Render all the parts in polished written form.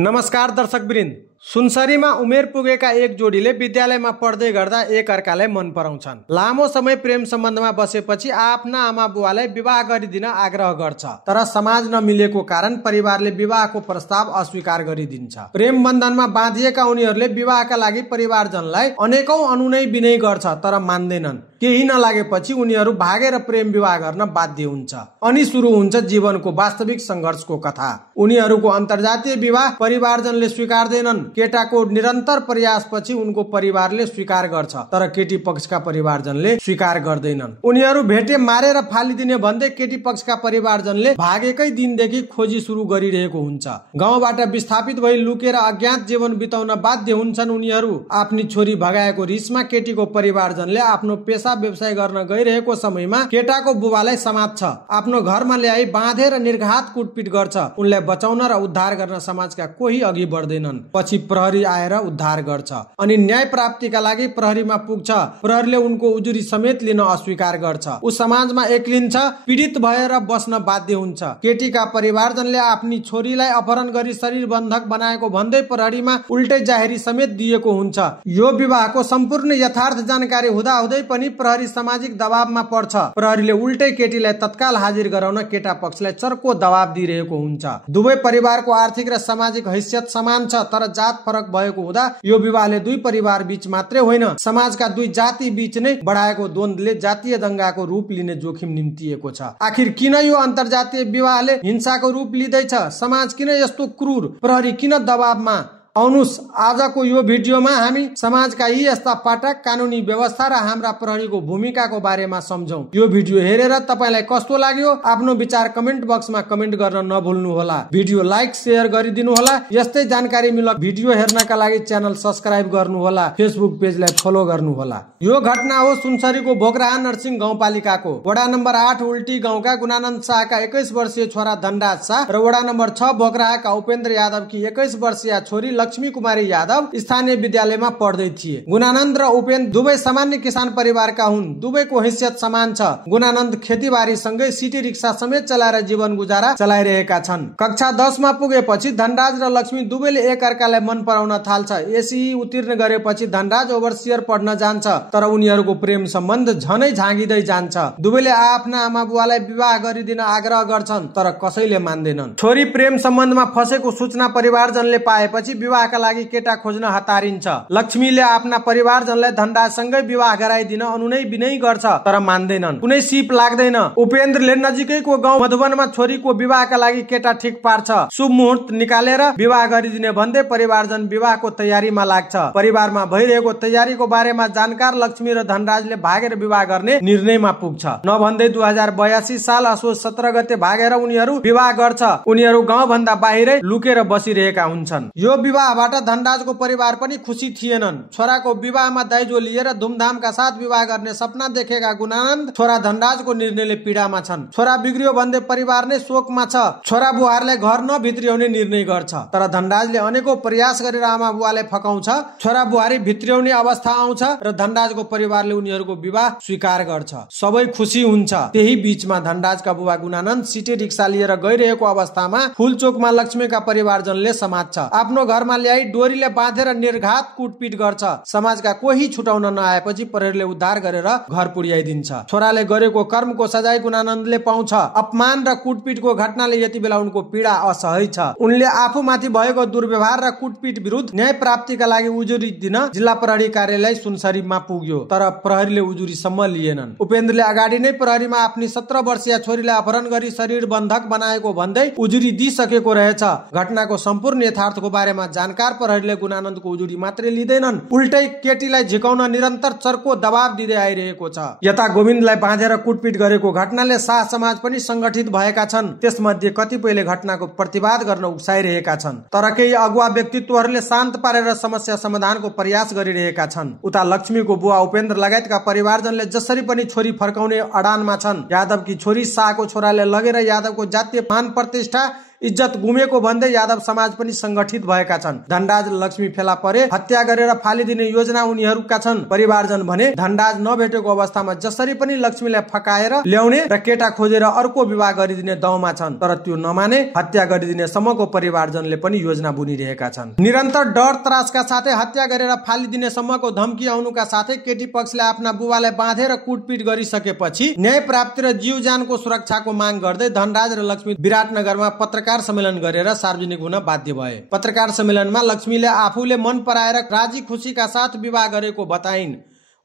नमस्कार दर्शकवृन्द, सुनसरीमा उमेर पुगेका एक जोडीले विद्यालयमा पढ्दै गर्दा एक अर्कालाई मन पराउँछन्। लामो समय प्रेम सम्बन्धमा बसेपछि आफ्ना आमा बुवालाई विवाह गरिदिन आग्रह गर्छ, तर समाज नमिलेको कारण परिवारले विवाहको प्रस्ताव अस्वीकार गरिदिन्छ। प्रेम बन्धनमा बाँधिएका उनीहरूले विवाहका लागि परिवारजनलाई अनेकौं अनुनय विनय गर्छ, तर मान्दैनन्। केही नलागेपछि उनीहरू भागेर प्रेम विवाह गर्न बाध्य हुन्छ। अनि सुरु हुन्छ जीवनको वास्तविक संघर्षको कथा। उनीहरूको अन्तर्जातीय विवाह परिवारजनले स्वीकार्दैनन्। केटाको निरन्तर प्रयासपछि उनको परिवारले स्वीकार गर्छ, तर केटी पक्षका परिवारजनले स्वीकार गर्दैनन्। उनीहरू भेटे मारेर फालिदिने भन्दै केटी पक्षका परिवारजनले भागेकै दिनदेखि खोजी सुरु गरिरहेको हुन्छ। गाउँबाट विस्थापित भई लुकेर अज्ञात जीवन बिताउन बाध्य हुन्छन् उनीहरू। आफ्नी छोरी भगाएको रिसमा केटीको परिवारजनले आफ्नो पेशा व्यवसाय गर्न गइरहेको समयमा केटाको बुबालाई समात्छ। आफ्नो घरमा ल्याई बाँधेर निर्घात कुटपिट गर्छ। उनलाई बचाउन र उद्धार गर्न समाजका कोही अघि बढ्दैनन्। पछि प्रहरी आएर उद्धार गर्छ अनि न्याय प्राप्तिका लागि प्रहरीमा पुग्छ। प्रहरीले उनको उजुरी समेत लिन अस्वीकार गर्छ। ऊ समाजमा एक्लिन्छ, पीडित भएर बस्न बाध्य हुन्छ। केटीका परिवारजनले आफ्नी छोरीलाई अपहरण गरी शरीर बन्धक बनाएको भन्दै प्रहरीमा उल्टै जाहेरी समेत दिएको हुन्छ। यो विवाहको सम्पूर्ण यथार्थ जानकारी हुँदाहुँदै पनि प्रहरी सामाजिक दबावमा पर्छ। प्रहरीले उल्टै केटीलाई तत्काल हाजिर गराउन केटा पक्षलाई चर्को दबाव दिइरहेको हुन्छ। दुवै परिवारको आर्थिक र सामाजिक हैसियत समान छ, तर जात फरक भएको हुँदा यो विवाहले दुई परिवार बीच मात्रै होइन, समाजका दुई जाति बीच नै बढाएको द्वन्द्वले जातीय दंगाको रूप लिने जोखिम निम्तिएको छ। आखिर किन यो अन्तर्जातीय विवाहले हिंसाको रूप लिँदैछ? समाज किन यस्तो क्रूर? प्रहरी किन दबावमा? आउनुस् आजको यो भिडियोमा हामी समाजका यी यस्ता पाटक, कानुनी व्यवस्था र हाम्रा प्रहरीको भूमिकाको बारेमा सम्झौं। यो भिडियो हेरेर तपाईलाई कस्तो लाग्यो? आफ्नो विचार कमेन्ट बक्समा कमेन्ट गर्न नभुल्नु होला। भिडियो लाइक शेयर गरिदिनु होला। यस्तै जानकारीमूलक भिडियो हेर्नका लागि च्यानल सब्स्क्राइब गर्नु होला। फेसबुक पेजलाई फलो गर्नु होला। यो घटना हो सुनसरीको भोकराहा नरसिंह गाउँपालिकाको वडा नम्बर 8 उल्टी गाउँका गुणानन्द शाहका 21 वर्षीय छोरा धनराज शाह र वडा नम्बर 6 भोकराहाका उपेन्द्र यादवकी 21 वर्षीय छोरी लक्ष्मी कुमारी यादव स्थानीय विद्यालयमा पढ्दै थिए। गुणानन्द र उपेन्द्र दुवै सामान्य किसान परिवारका हुन्। दुवैको हैसियत समान छ। गुणानन्द खेतीबारी सँगै सिटी रिक्सा समेत चलाएर जीवन गुजारा चलाइरहेका छन्। कक्षा 10 मा पुगेपछि धनराज र लक्ष्मी दुवैले एक अर्कालाई मन पराउन थाल्छ। एसई उत्तीर्ण गरेपछि धनराज ओभरसियर पढ्न जान्छ, तर उनीहरूको प्रेम सम्बन्ध झनै झाँगिँदै जान्छ। दुवैले आफ्ना आमा बुवालाई विवाह गरिदिन आग्रह गर्छन्, तर कसैले मान्दैनन्। छोरी प्रेम सम्बन्धमा फसेको सूचना परिवारजनले पाएपछि विवाहका लागि केटा खोज्न हतारिन्छ। लक्ष्मीले आफ्ना परिवारजनलाई धनराजसँगै विवाह गराइदिन अनुनय विनय गर्छ, तर मान्दैनन्। कुनै सिप लाग्दैन। उपेन्द्रले नजिकैको गाउँ मधुवनमा छोरीको विवाहका लागि केटा ठिक पार्छ। शुभ मुहुर्त निकालेर विवाह गरिदिने भन्दै परिवारजन विवाहको तयारीमा लाग्छ। परिवारमा भइरहेको तयारीको बारेमा जानकार लक्ष्मी र धनराजले भागेर विवाह गर्ने निर्णयमा पुग्छ। नभन्दै 2082 साल असोज 17 गते भागेर उनीहरू विवाह गर्छ। उनीहरू गाउँभन्दा बाहिरै लुकेर बसिरहेका हुन्छन्। यो विवाहबाट धनराजको परिवार पनि खुसी थिएनन्। छोराको विवाहमा दाइजो लिएर धुमधामका साथ विवाह गर्ने सपना देखेका गुणानन्द छोरा धनराजको निर्णयले पीडामा छन्। छोरा बिग्रियो भन्दै परिवार नै शोकमा छ। छोरा बुहारलाई घर नभित्र्याउने निर्णय गर्छ, तर धनराजले अनेकौं प्रयास गरेर आमा बुवालाई फकाउँछ। छोरा बुहारी भित्र्याउने अवस्था आउँछ र धनराजको परिवारले उनीहरूको विवाह स्वीकार गर्छ। सबै खुसी हुन्छ। त्यही बीचमा धनराजका बुबा गुणानन्द सिटी रिक्सा लिएर गइरहेको अवस्थामा फुलचोकमा लक्ष्मीका परिवारजनले समात्छ। आफ्नो घरमा ल्याई डोरीले बाँधेर निर्घात कुटपिट गर्छ। समाजका कोही छुटाउन नआएपछि प्रहरीले उद्धार गरेर घर पुर्याइदिन्छ। छोराले गरेको कर्मको सजाय गुणानन्दले पाउँछ। अपमान र कुटपिटको घटनाले यति बेला उनको पीडा असह्य छ। उनले आफूमाथि भएको दुर्व्यवहार र कुटपिट विरुद्ध न्याय प्राप्तिका लागि उजुरी दिन जिल्ला प्रहरी कार्यालय सुनसरीमा पुग्यो, तर प्रहरीले उजुरीसम्म लिएनन्। उपेन्द्रले अगाडि नै प्रहरीमा आफ्नी 17 वर्षीय छोरीलाई अपहरण गरी शरीर बन्धक बनाएको भन्दै उजुरी दिइसकेको रहेछ। घटनाको सम्पूर्ण यथार्थको बारेमा जानकार प्रहरीले गुणानन्दको उजुरी मात्रै लिँदैनन्, उल्टै केटीलाई झिकाउन निरन्तर चर्को दबाव दिँदै आइरहेको छ। यता गोविन्दलाई बाँधेर कुटपिट गरेको घटनाले शाह समाज पनि संगठित भएका छन्। त्यसमध्ये कतिपयले घटनाको प्रतिवाद गर्न उक्साइरहेका छन्, तर केही अगुवा व्यक्तित्वहरूले शान्त पारेर समस्या समाधानको प्रयास गरिरहेका छन्। उता लक्ष्मीको बुवा उपेन्द्र लगायतका परिवारजनले जसरी पनि छोरी फर्काउने अडानमा छन्। यादवकी छोरी शाहको छोराले लगेर यादवको जातीय मान प्रतिष्ठा इज्जत गुमेको भन्दै यादव समाज पनि संगठित भएका छन्। धनराज र लक्ष्मी फेला परे हत्या गरेर फालिदिने योजना उनीहरूका छन्। परिवारजन भने धनराज नभेटेको अवस्थामा जसरी पनि लक्ष्मीलाई फकाएर ल्याउने र केटा खोजेर अर्को विवाह गरिदिने दौमा छन्। तर त्यो नमाने हत्या गरिदिने सम्मको परिवारजनले पनि योजना बुनिरहेका छन्। निरन्तर डर त्रासका साथै हत्या गरेर फालिदिने सम्मको धम्की आउनुका साथै केटी पक्षले आफ्ना बुबालाई बाँधेर कुटपिट गरिसकेपछि न्याय प्राप्ति र जीव ज्यानको सुरक्षाको माग गर्दै धनराज र लक्ष्मी विराटनगरमा पत्रकार सम्मेलन गरेर सार्वजनिक हुन बाध्य भए। पत्रकार सम्मेलनमा लक्ष्मीले आफूले मन पराएर राजी खुसीका साथ विवाह गरेको बताइन्।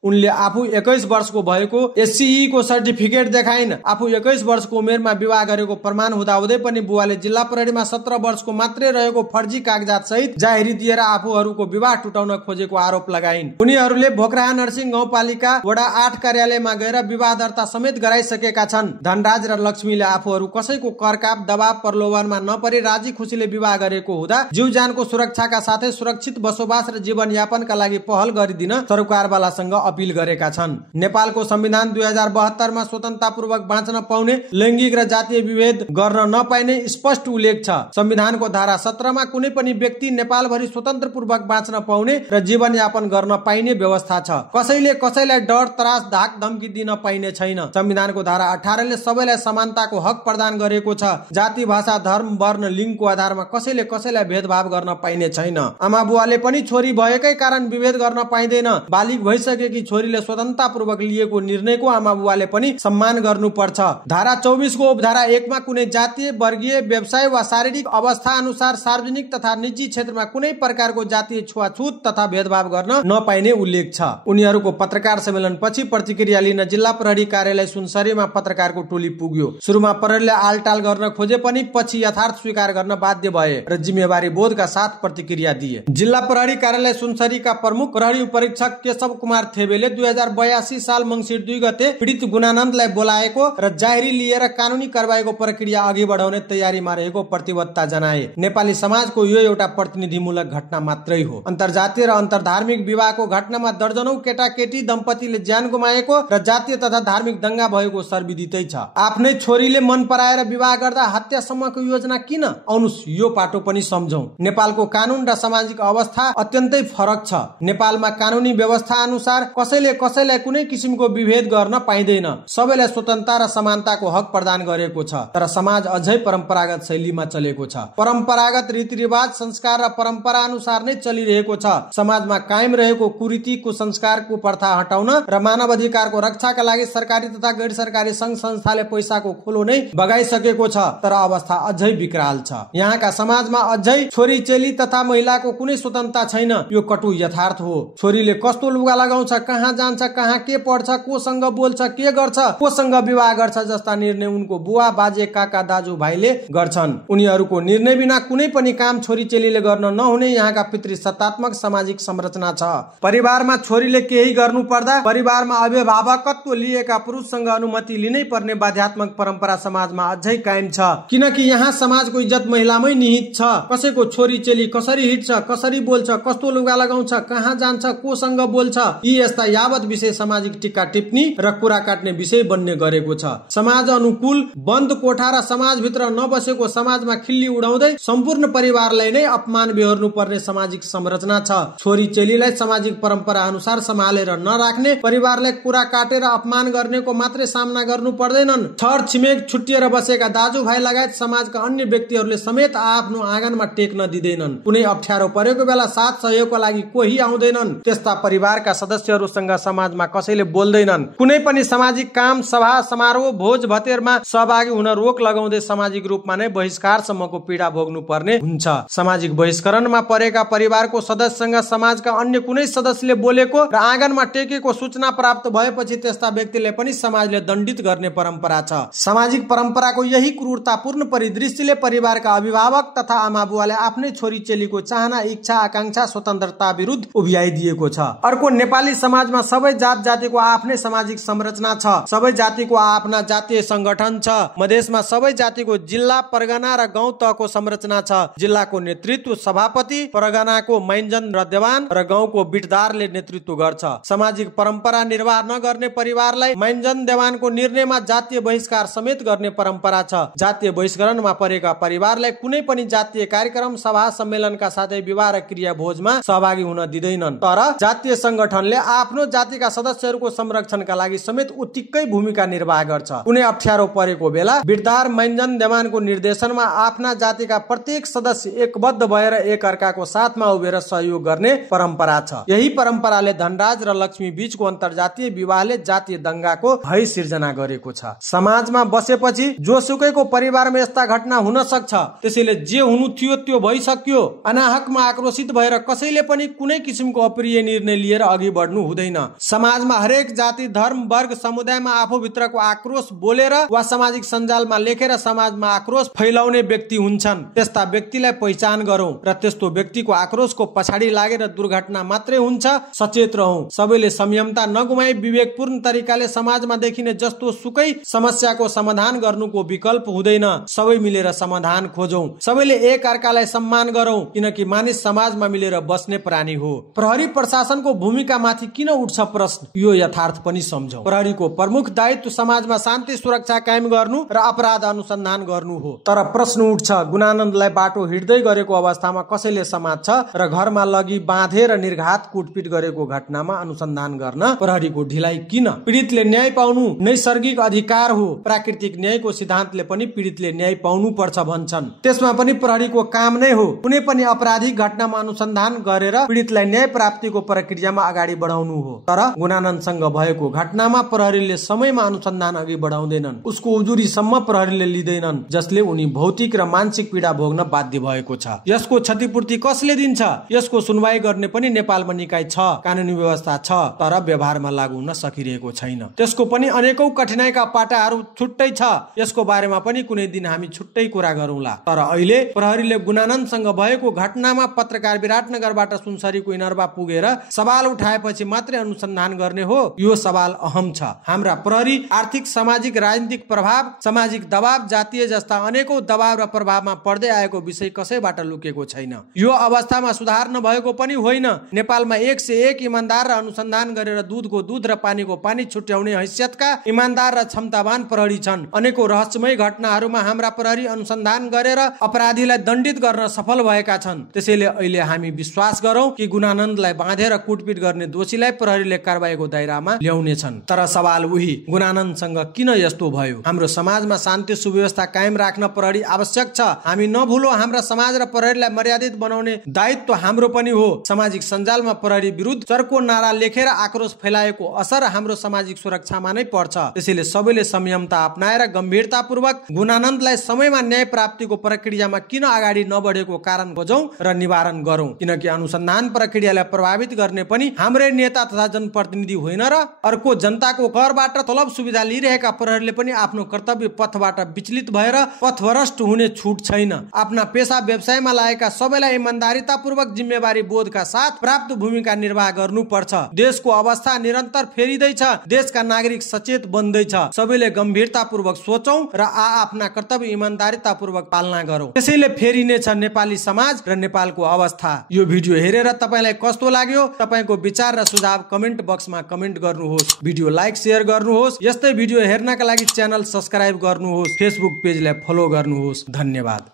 उनले आफू 21 वर्षको भएको एससीई को सर्टिफिकेट देखाइन्। आफू 21 वर्षको उमेरमा विवाह गरेको प्रमाण हुँदाहुँदै पनि बुवाले जिल्ला प्रहरीमा 17 वर्षको मात्रै रहेको फर्जी कागजात सहित जाहेरी दिएर आफूहरूको विवाह टुटाउन खोजेको आरोप लगाइन्। उनीहरूले भोकराहा नरसिंह गाउँपालिका वडा 8 कार्यालयमा गएर विवाह दर्ता समेत गराइसकेका छन्। धनराज र लक्ष्मीले आफूहरू कसैको करकाप दबाव प्रलोभनमा नपरी राजी खुसीले विवाह गरेको हुँदा जीव ज्यानको सुरक्षाका साथै सुरक्षित बसोबास र जीवनयापनका लागि पहल गरिदिन सरकारवालासँग अपील गरेका छन्। नेपालको संविधान 2072 मा स्वतन्त्रतापूर्वक बाँच्न पाउने, लैंगिक र जातीय विभेद गर्न नपाइने स्पष्ट उल्लेख छ। संविधानको धारा 17 मा कुनै पनि व्यक्ति नेपालभरि स्वतन्त्रपूर्वक बाँच्न पाउने र जीवनयापन गर्न पाइने व्यवस्था छ। कसैले कसैलाई डर त्रास धाक धम्की दिन पाइने छैन। संविधानको धारा 18 ले सबैलाई समानताको हक प्रदान गरेको छ। जाति भाषा धर्म वर्ण लिङ्गको आधारमा कसैले कसैलाई भेदभाव गर्न पाइने छैन। आमा बुवाले पनि छोरी भएकै कारण विभेद गर्न पाइँदैन। बालिग भइसकेकी छोरीले स्वतन्त्रतापूर्वक लिएको निर्णयको आमा बुवाले पनि सम्मान गर्नुपर्छ। धारा 24 को उपधारा 1 मा कुनै जातीय वर्गीय व्यवसाय वा शारीरिक अवस्था अनुसार सार्वजनिक तथा निजी क्षेत्रमा कुनै प्रकारको जातीय छुवाछुत तथा भेदभाव गर्न नपाइने उल्लेख छ। उनीहरूको पत्रकार सम्मेलन पछि प्रतिक्रिया लिन जिल्ला प्रहरी कार्यालय सुनसरीमा पत्रकारको टोली पुग्यो। सुरुमा प्रहरीले आलटाल गर्न खोजे पनि पछि यथार्थ स्वीकार गर्न बाध्य भए र जिम्मेवारी बोधका साथ प्रतिक्रिया दिए। जिल्ला प्रहरी कार्यालय सुनसरीका प्रमुख प्रहरी उपरीक्षक केशव कुमार थेबेले 2082 साल मंसिर 2 गते पीडित गुणानन्दलाई बोलाएको र जाहेरी लिएर कानूनी कारबाहीको प्रक्रिया अघि बढाउने तयारीमा रहेको प्रतिबद्धता जनाए। नेपाली समाजको यो एउटा प्रतिनिधिमूलक घटना मात्रै हो। अन्तर्जातीय र अन्तर्धार्मिक विवाहको घटनामा दर्जनौं केटाकेटी दम्पतिले ज्यान गुमाएको र जातीय तथा धार्मिक दंगा भएको सर्वविदितै छ। आफ्नै छोरीले मन पराएर विवाह गर्दा हत्यासम्मको योजना किन? आउनुस् यो पाटो पनि सम्झौं। नेपालको कानून र सामाजिक अवस्था अत्यन्तै फरक छ। नेपालमा कानूनी व्यवस्था अनुसार कसैले कसैलाई कुनै किसिमको विभेद गर्न पाइँदैन। सबैलाई स्वतन्त्रता र समानताको हक प्रदान गरेको छ। तर समाज अझै परम्परागत शैलीमा चलेको छ। परम्परागत रीतिरिवाज संस्कार र परम्परा अनुसार नै चलिरहेको छ। समाजमा कायम रहेको कुरीति कुसंस्कारको प्रथा हटाउन र मानव अधिकारको रक्षाका लागि सरकारी तथा गैर सरकारी संघ संस्थाले पैसाको खोलो नै बगाइसकेको छ। तर अवस्था अझै विकराल छ। यहाँका समाजमा अझै छोरी चेली तथा महिलाको कुनै स्वतन्त्रता छैन। यो कटु यथार्थ हो। छोरीले कस्तो लुगा लगाउँछ, कहाँ जान्छ, कहाँ के पढ्छ, कोसँग बोल्छ, के गर्छ, कोसँग विवाह गर्छ जस्ता निर्णय उनको बुवा बाजे काका दाजु भाइले गर्छन्। उनीहरूको निर्णय बिना कुनै पनि काम छोरी चेलीले गर्न नहुने यहाँका पितृसत्तात्मक सामाजिक संरचना छ। परिवारमा छोरीले केही गर्नु पर्दा परिवारमा अभिभावकत्व लिएका पुरुषसँग अनुमति लिनै पर्ने बाध्यात्मक परम्परा समाजमा अझै कायम छ। किनकि यहाँ समाजको इज्जत महिलामै निहित छ। कसैको छोरी चेली कसरी हिँड्छ, कसरी बोल्छ, कस्तो लुगा लगाउँछ, कहाँ जान्छ, कोसँग बोल्छ, यी यस्ता यावत विषय सामाजिक टिक्का टिप्पणी र कुरा काट्ने विषय बन्ने गरेको छ। समाज अनुकूल बन्द कोठा र समाजभित्र नबसेको समाजमा खिल्ली उडाउँदै सम्पूर्ण परिवारलाई नै अपमान बेहोर्नु पर्ने सामाजिक संरचना छ। छोरी चेलीलाई सामाजिक परम्परा अनुसार सम्हालेर नराख्ने, परिवारलाई कुरा काटेर अपमान गर्नेको मात्रै सामना गर्नु पर्दैनन्। छर छिमेक छुट्टिएर बसेका दाजुभाइ लगायत समाजका अन्य व्यक्तिहरूले समेत आफ्नो आँगनमा टेक्न दिँदैनन्। कुनै अप्ठ्यारो परेको बेला साथ सहयोगको लागि कोही आउँदैनन्। त्यस्ता परिवारका सदस्यहरूसँग समाजमा कसैले बोल्दैनन्। कुनै पनि सामाजिक काम सभा समारोह भोज भतेरमा सहभागी हुन रोक लगाउँदै सामाजिक रूपमा नै बहिष्कारसम्मको पीडा भोग्नु पर्ने हुन्छ। सामाजिक बहिष्करणमा परेका परिवारको सदस्यसँग समाजका अन्य कुनै सदस्यले बोलेको र आँगनमा टेकेको सूचना प्राप्त भएपछि त्यस्ता व्यक्तिले पनि समाजले दण्डित गर्ने परम्परा छ। सामाजिक परम्पराको यही क्रूरतापूर्ण परिदृश्यले परिवारका अभिभावक तथा आमा बुवाले आफ्नै छोरी चेलीको चाहना इच्छा आकांक्षा स्वतन्त्रता विरुद्ध उभ्याइदिएको छ। अर्को नेपाली समाज समाजमा सबै जात जातिको आफ्नै सामाजिक संरचना छ। सबै जातिको आफ्ना जातीय संगठन छ। मधेसमा सबै जातिको जिल्ला, परगना र गाउँ तहको संरचना छ। जिल्लाको नेतृत्व सभापति, परगनाको मैन्जन र देवान र गाउँको बिटदारले नेतृत्व गर्छ। सामाजिक परम्परा निर्वाह नगर्ने परिवारलाई मैन्जन देवानको निर्णयमा जातीय बहिष्कार समेत गर्ने परम्परा छ। जातीय बहिष्करणमा परेका परिवारलाई कुनै पनि जातीय कार्यक्रम, सभा, सम्मेलनका साथै विवाह र क्रिया भोजमा सहभागी हुन दिँदैनन्। तर जातीय संगठनले आफ्नो जातिका सदस्यहरूको संरक्षणका लागि समेत उत्तिकै भूमिका निर्वाह गर्छ। कुनै अप्ठ्यारो परेको बेला बिटदार मैन्जन देवानको निर्देशनमा आफ्ना जातिका प्रत्येक सदस्य एकबद्ध भएर एक अर्काको साथमा उभिएर सहयोग गर्ने परम्परा छ। यही परम्पराले धनराज र लक्ष्मी बीचको अन्तर्जातीय विवाहले जातीय दंगाको भय सिर्जना गरेको छ। समाजमा बसेपछि जोसुकैको परिवारमा यस्ता घटना हुन सक्छ। त्यसैले जे हुनु थियो त्यो भइसक्यो। अनाहकमा आक्रोशित भएर कसैले पनि कुनै किसिमको अप्रिय निर्णय लिएर अघि बढ्नु हुँदैन। समाजमा हरेक जाति, धर्म, वर्ग, समुदायमा आफूभित्रको आक्रोश बोलेर वा सामाजिक सञ्जालमा लेखेर समाजमा आक्रोश फैलाउने व्यक्ति हुन्छन्। त्यस्ता व्यक्तिलाई पहिचान गरौं र त्यस्तो व्यक्तिको आक्रोशको पछाडि लागेर दुर्घटना मात्रै हुन्छ। सचेत रहौं। सबैले संयमता नगुमाई विवेकपूर्ण तरिकाले समाजमा देखिने जस्तो सुकै समस्याको समाधान गर्नुको विकल्प हुँदैन। सबै मिलेर समाधान खोजौं। सबैले एक अर्कालाई सम्मान गरौं, किनकि मानिस समाजमा मिलेर बस्ने प्राणी हो। प्रहरी प्रशासनको भूमिका माथि किन उठ्छ प्रश्न? यो यथार्थ पनि सम्झौं। प्रहरीको प्रमुख दायित्व समाजमा शान्ति सुरक्षा कायम गर्नु र अपराध अनुसन्धान गर्नु हो। तर प्रश्न उठ्छ, गुणानन्दलाई बाटो हिँड्दै गरेको अवस्थामा कसैले समात्छ र घरमा लगी बाँधेर निर्घात कुटपिट गरेको घटनामा अनुसन्धान गर्न प्रहरीको ढिलाइ किन? पीडितले न्याय पाउनु नैसर्गिक अधिकार हो। प्राकृतिक न्यायको सिद्धान्तले पनि पीडितले न्याय पाउनु पर्छ भन्छन्। त्यसमा पनि प्रहरीको काम नै हो कुनै पनि आपराधिक घटनामा अनुसन्धान गरेर पीडितलाई न्याय प्राप्तिको प्रक्रियामा अगाडि बढाउनु हो। तर गुणानन्दसँग भएको घटनामा प्रहरीले समयमा अनुसन्धान अघि बढाउँदैनन्। उसको उजुरीसम्म प्रहरीले लिँदैनन्, जसले उनी भौतिक र मानसिक पीडा भोग्न बाध्य भएको छ। यसको क्षतिपूर्ति कसले दिन्छ? यसको सुनवाई गर्ने पनि नेपालमा निकाय छ, कानुनी व्यवस्था छ, तर व्यवहारमा लागू हुन सकिरहेको छैन। त्यसको पनि अनेकौं कठिनाइका पाटाहरू छुट्टै छ। यसको बारेमा पनि कुनै दिन हामी छुट्टै कुरा गरौँला। तर अहिले प्रहरीले गुणानन्दसँग भएको घटनामा पत्रकार विराटनगरबाट सुनसरीको इनरबा पुगेर सवाल उठाएपछि मात्रै अनुसन्धान गर्ने हो? यो सवाल अहम छ। हाम्रा प्रहरी आर्थिक, सामाजिक, राजनीतिक प्रभाव, सामाजिक दबाव, जातीय जस्ता अनेकौं दबाव र प्रभावमा पर्दै आएको विषय कसैबाट लुकेको छैन। यो अवस्थामा सुधार नभएको पनि होइन। नेपालमा 101 इमानदार र अनुसन्धान गरेर दूधको दूध र पानीको पानी छुट्याउने हैसियतका इमानदार र क्षमतावान प्रहरी छन्। अनेकौं रहस्यमय घटनाहरूमा हाम्रा प्रहरी अनुसन्धान गरेर अपराधीलाई दण्डित गर्न सफल भएका छन्। त्यसैले अहिले हामी विश्वास गरौं कि गुणानन्दलाई बाँधेर कुटपिट गर्ने दोषीलाई प्रहरीले कारबाहीको दायरामा ल्याउनेछन्। तर सवाल उही, गुणानन्दसँग किन यस्तो भयो? हाम्रो समाजमा शान्ति सुव्यवस्था कायम राख्न प्रहरी आवश्यक छ। हामी नभुलौं, हाम्रा समाज र प्रहरीलाई मर्यादित बनाउने दायित्व हाम्रो पनि हो। सामाजिक सञ्जालमा प्रहरी विरुद्ध चर्को नारा लेखेर आक्रोश फैलाएको असर हाम्रो सामाजिक सुरक्षामा नै पर्छ। त्यसैले सबैले संयमता अपनाएर गम्भीरतापूर्वक गुणानन्दलाई समयमा न्याय प्राप्तिको प्रक्रियामा किन अगाडि नबढेको कारण खोजौं र निवारण गरौं। किनकि अनुसन्धान प्रक्रियालाई प्रभावित गर्ने पनि हाम्रै नेता तथा जनप्रतिनिधि होइन र अर्को जनताको करबाट तलब सुविधा लिइरहेका प्रहरीले पनि आफ्नो कर्तव्य पथबाट विचलित भएर पथभ्रष्ट हुने छुट छैन। आफ्ना पेशा व्यवसायमा लागेका सबैलाई इमानदारीतापूर्वक जिम्मेवारी बोधका साथ प्राप्त भूमिका निर्वाह गर्नुपर्छ। देशको अवस्था निरन्तर फेरिँदैछ। देशका नागरिक सचेत बन्दैछ। सबैले गम्भीरतापूर्वक सोचौं र आफ्ना कर्तव्य इमानदारीतापूर्वक पालना गरौं। त्यसैले फेरिनेछ नेपाली समाज र नेपालको अवस्था। यो भिडियो हेरेर तपाईलाई कस्तो लाग्यो? तपाईको विचार र सुझाव कमेन्ट बक्समा कमेन्ट गर्नुहोस्। भिडियो लाइक, शेयर गर्नुहोस्। यस्तै भिडियो हेर्नका लागि च्यानल सब्स्क्राइब गर्नुहोस्। फेसबुक पेजलाई फलो गर्नुहोस्। धन्यवाद।